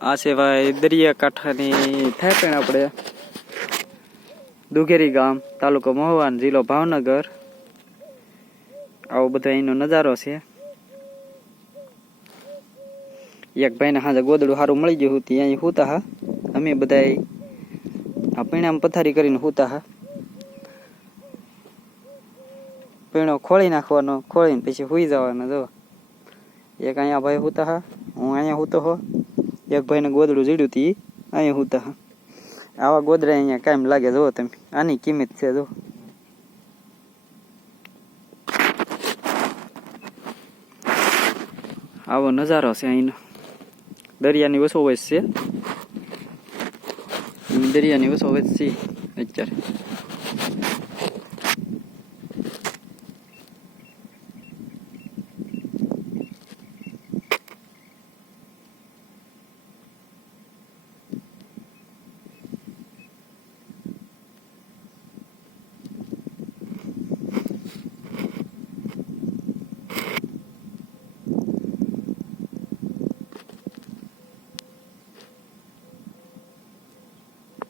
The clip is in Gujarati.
આ સિવાય દરિયાકાંઠાની થાય પણ આપણે દુઘેરી ગામ, તાલુકો મહુવા, જિલ્લો ભાવનગર. આવો બધો એનો નજારો છે. એક ભાઈને હાજે ગોદડું સારું મળી ગયું હતું, અહીં હુતા હા. અમે બધા આ પીણામાં પથારી કરીને હુતા હા. પીણો ખોળી નાખવાનો, ખોળીને પછી હુઈ જવાનો. જો એક અહીંયા ભાઈ હુતા હા, હું અહીંયા હુતો હો. એક ભાઈને ગોદડું જીડ્યું હતું, અહીંયા હુતા હા. આવા ગોદડા અહીંયા કાયમ લાગે. જો તમે, આની કિંમત છે. જો આવો નજારો છે અહીંનો. દરિયાની વસોવચ છે, દરિયાની વસોવચ છે અત્યારે.